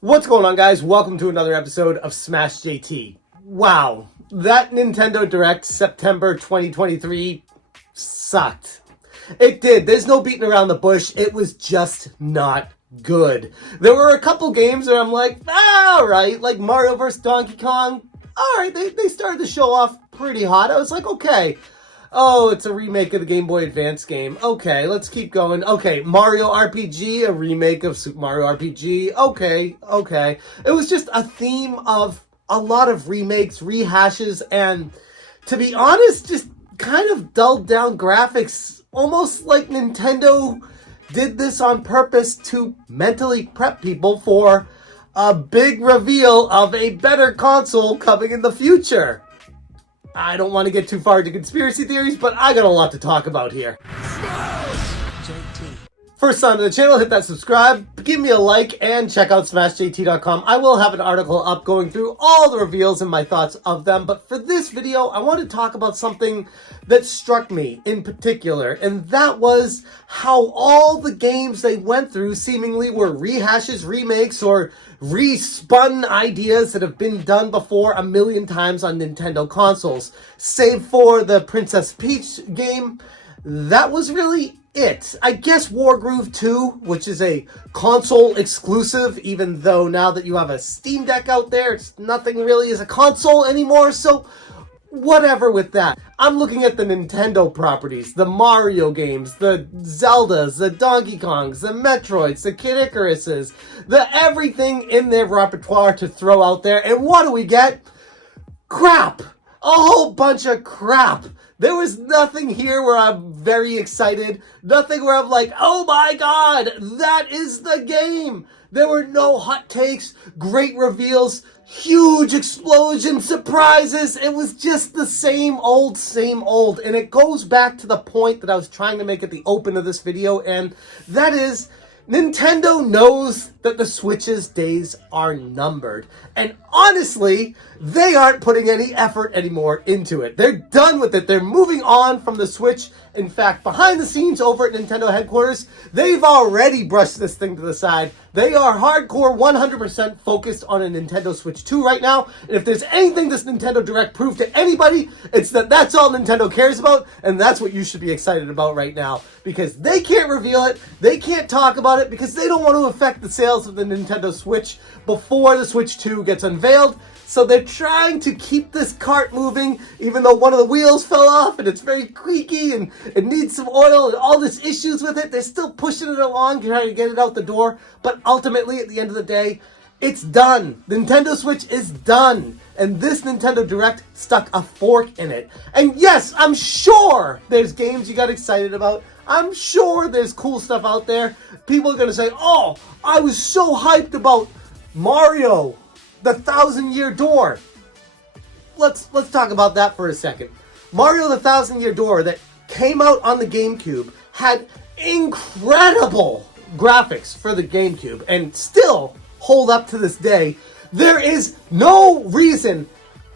What's going on, guys? Welcome to another episode of Smash JT. Wow, that Nintendo Direct September 2023 sucked. It did. There's no beating around the bush. It was just not good. There were a couple games where I'm like, alright, like Mario vs. Donkey Kong. Alright, they started the show off pretty hot. I was like, okay. Oh, it's a remake of the Game Boy Advance game. Okay, let's keep going. Okay, Mario RPG, a remake of Super Mario RPG. Okay. It was just a theme of a lot of remakes, rehashes, and to be honest, just kind of dulled down graphics. Almost like Nintendo did this on purpose to mentally prep people for a big reveal of a better console coming in the future. I don't want to get too far into conspiracy theories, but I got a lot to talk about here. First time to the channel, hit that subscribe, give me a like, and check out SmashJT.com. I will have an article up going through all the reveals and my thoughts of them, but for this video, I want to talk about something that struck me in particular, and that was how all the games they went through seemingly were rehashes, remakes, or respun ideas that have been done before a million times on Nintendo consoles. Save for the Princess Peach game, that was really it. I guess Wargroove 2, which is a console exclusive, even though now that you have a Steam Deck out there, it's nothing really is a console anymore, so whatever with that. I'm looking at the Nintendo properties, the Mario games, the Zeldas, the Donkey Kongs, the Metroids, the Kid Icaruses, the everything in their repertoire to throw out there, and what do we get? Crap! A whole bunch of crap! There was nothing here where I'm very excited. Nothing where I'm like, oh my god, that is the game. There were no hot takes, great reveals, huge explosion surprises. It was just the same old. And it goes back to the point that I was trying to make at the open of this video. And that is, Nintendo knows that the Switch's days are numbered. And honestly, they aren't putting any effort anymore into it. They're done with it. They're moving on from the Switch. In fact, behind the scenes over at Nintendo headquarters, they've already brushed this thing to the side. They are hardcore 100% focused on a Nintendo Switch 2 right now. And if there's anything this Nintendo Direct proved to anybody, it's that that's all Nintendo cares about. And that's what you should be excited about right now. Because they can't reveal it. They can't talk about it because they don't want to affect the sales of the Nintendo Switch before the Switch 2 gets unveiled. So they're trying to keep this cart moving, even though one of the wheels fell off and it's very creaky and it needs some oil and all these issues with it. They're still pushing it along, trying to get it out the door. But ultimately, at the end of the day, it's done. The Nintendo Switch is done. And this Nintendo Direct stuck a fork in it. And yes, I'm sure there's games you got excited about. I'm sure there's cool stuff out there. People are going to say, oh, I was so hyped about Mario, the 1,000-Year Door. Let's talk about that for a second. Mario, the 1,000-Year Door that came out on the GameCube had incredible graphics for the GameCube and still hold up to this day. There is no reason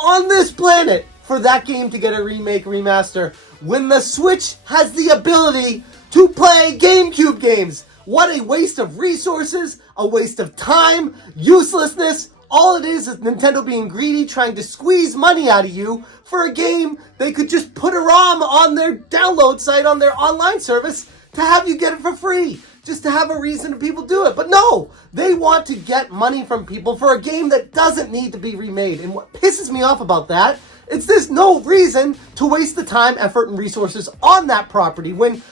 on this planet for that game to get a remake, remaster, when the Switch has the ability to play GameCube games. What a waste of resources, a waste of time, uselessness. All it is Nintendo being greedy, trying to squeeze money out of you for a game they could just put a ROM on their download site, on their online service, to have you get it for free. Just to have a reason to people do it. But no, they want to get money from people for a game that doesn't need to be remade. And what pisses me off about that is there's no reason to waste the time, effort, and resources on that property when,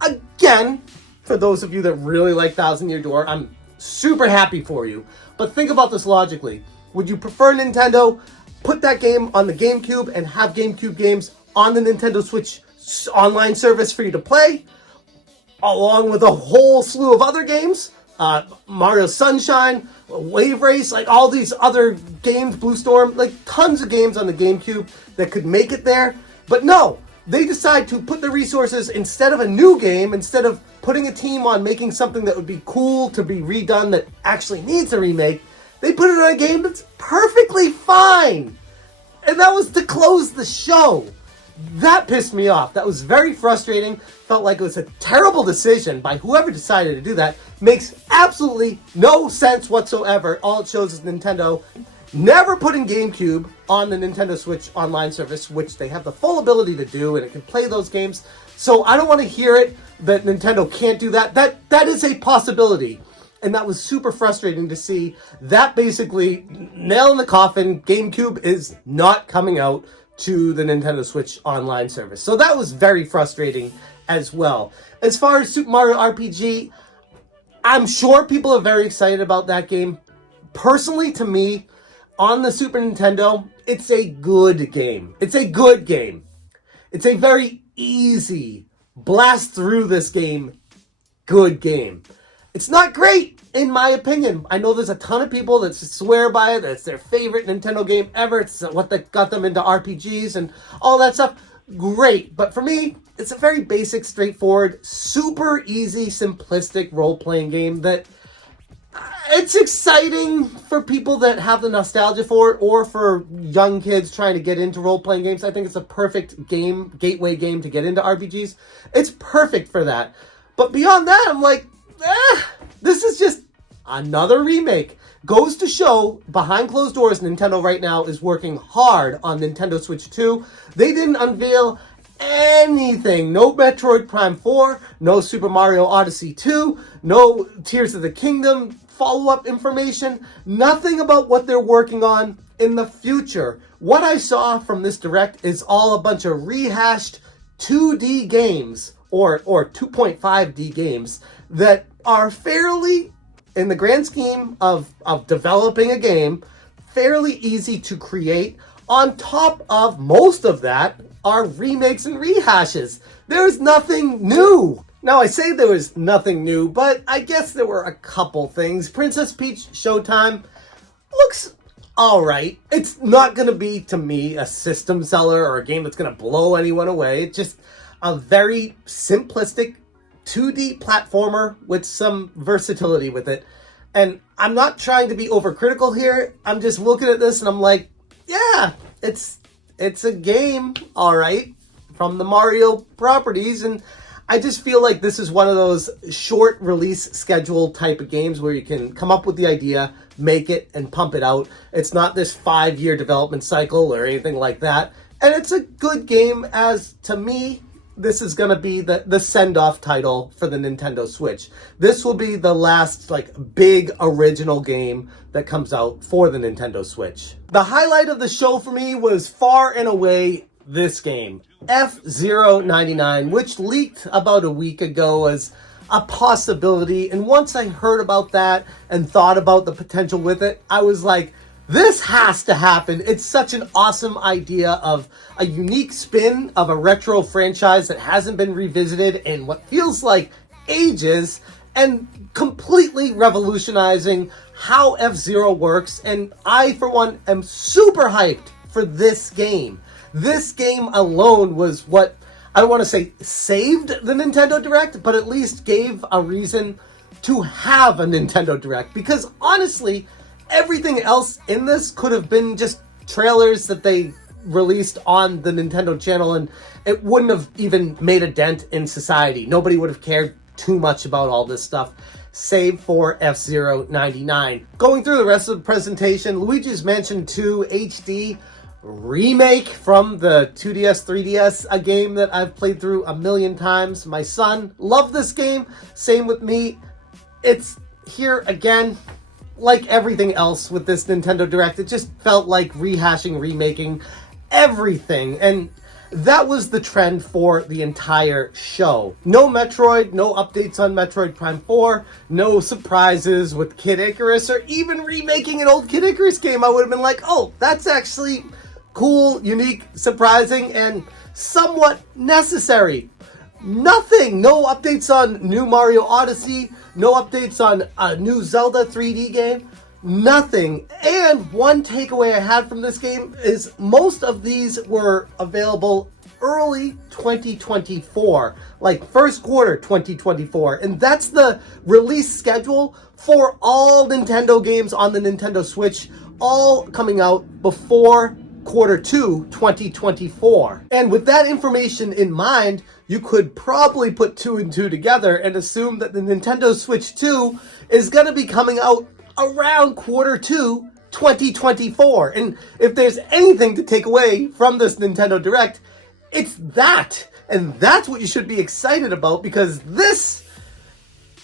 again, for those of you that really like 1,000-Year Door, I'm super happy for you. But think about this logically. Would you prefer Nintendo put that game on the GameCube and have GameCube games on the Nintendo Switch online service for you to play, along with a whole slew of other games? Mario Sunshine, Wave Race, like all these other games, Blue Storm, like tons of games on the GameCube that could make it there. But no, they decide to put the resources, instead of a new game, instead of putting a team on making something that would be cool to be redone that actually needs a remake, they put it on a game that's perfectly fine. And that was to close the show. That pissed me off. That was very frustrating. Felt like it was a terrible decision by whoever decided to do that. Makes absolutely no sense whatsoever. All it shows is Nintendo never putting GameCube on the Nintendo Switch online service, which they have the full ability to do, and it can play those games. So I don't want to hear it that Nintendo can't do that. That is a possibility. And that was super frustrating to see. That basically, nail in the coffin, GameCube is not coming out to the Nintendo Switch online service. So that was very frustrating as well. As far as Super Mario RPG, I'm sure people are very excited about that game. Personally, to me, on the Super Nintendo, it's a good game. It's a good game. It's a very easy, blast through this game, good game. It's not great, in my opinion. I know there's a ton of people that swear by it, that it's their favorite Nintendo game ever. It's what that got them into RPGs and all that stuff. Great. But for me, it's a very basic, straightforward, super easy, simplistic role-playing game that it's exciting for people that have the nostalgia for it, or for young kids trying to get into role-playing games. I think it's a perfect game, gateway game to get into RPGs. It's perfect for that. But beyond that, I'm like, this is just another remake. Goes to show, behind closed doors, Nintendo right now is working hard on Nintendo Switch 2. They didn't unveil anything. No Metroid Prime 4, no Super Mario Odyssey 2, no Tears of the Kingdom follow-up information, nothing about what they're working on in the future. What I saw from this Direct is all a bunch of rehashed 2D games, or 2.5D games, that are fairly, in the grand scheme of developing a game, fairly easy to create. On top of most of that are remakes and rehashes. There's nothing new. Now, I say there was nothing new, but I guess there were a couple things. Princess Peach Showtime looks alright. It's not going to be, to me, a system seller or a game that's going to blow anyone away. It's just a very simplistic 2D platformer with some versatility with it. And I'm not trying to be overcritical here. I'm just looking at this and I'm like, yeah, it's a game, all right, from the Mario properties. And I just feel like this is one of those short release schedule type of games where you can come up with the idea, make it, and pump it out. It's not this 5-year development cycle or anything like that. And it's a good game, as to me, this is going to be the send-off title for the Nintendo Switch. This will be the last big original game that comes out for the Nintendo Switch. The highlight of the show for me was far and away this game, F-Zero 99, which leaked about a week ago as a possibility. And once I heard about that and thought about the potential with it, I was like, this has to happen. It's such an awesome idea of a unique spin of a retro franchise that hasn't been revisited in what feels like ages, and completely revolutionizing how F-Zero works. And I, for one, am super hyped for this game. This game alone was what, I don't want to say saved the Nintendo Direct, but at least gave a reason to have a Nintendo Direct. Because honestly, everything else in this could have been just trailers that they released on the Nintendo channel, and it wouldn't have even made a dent in society. Nobody would have cared too much about all this stuff, save for F-Zero 99. Going through the rest of the presentation, Luigi's Mansion 2 HD remake from the 2DS, 3DS, a game that I've played through a million times. My son loved this game, same with me. It's here again. Like everything else with this Nintendo Direct, it just felt like rehashing, remaking everything. And that was the trend for the entire show. No Metroid, no updates on Metroid Prime 4, no surprises with Kid Icarus, or even remaking an old Kid Icarus game. I would have been like, oh, that's actually cool, unique, surprising, and somewhat necessary. Nothing. No updates on new Mario Odyssey. No updates on a new Zelda 3D game. Nothing. And one takeaway I had from this game is most of these were available early 2024, like first quarter 2024. And that's the release schedule for all Nintendo games on the Nintendo Switch, all coming out before Q2 2024. And with that information in mind, you could probably put 2 and 2 together and assume that the Nintendo Switch 2 is going to be coming out around Q2 2024. And if there's anything to take away from this Nintendo Direct, it's that. And that's what you should be excited about, because this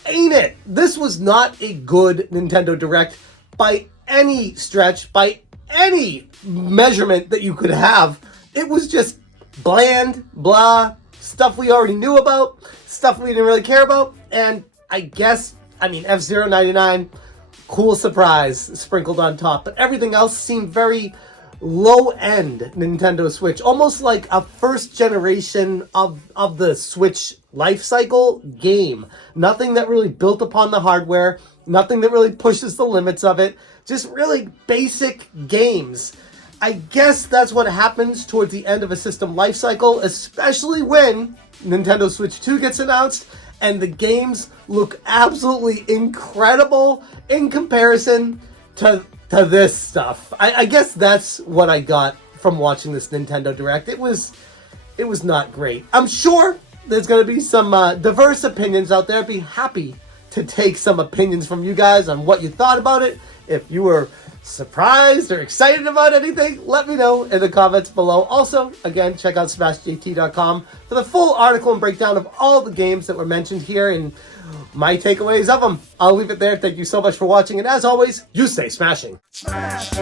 ain't it. This was not a good Nintendo Direct by any stretch, by any measurement that you could have. It was just bland, blah, stuff we already knew about, stuff we didn't really care about, and I guess, F-Zero 99, cool surprise sprinkled on top, but everything else seemed very low-end Nintendo Switch, almost like a first generation of the Switch life cycle game. Nothing that really built upon the hardware, nothing that really pushes the limits of it, just really basic games. I guess that's what happens towards the end of a system life cycle, especially when Nintendo Switch 2 gets announced and the games look absolutely incredible in comparison to this stuff. I guess that's what I got from watching this Nintendo Direct. It was not great. I'm sure there's going to be some diverse opinions out there. I'd be happy to take some opinions from you guys on what you thought about it. If you were surprised or excited about anything, let me know in the comments below. Also, again, check out SmashJT.com for the full article and breakdown of all the games that were mentioned here and my takeaways of them. I'll leave it there. Thank you so much for watching, and as always, you stay smashing. Smash.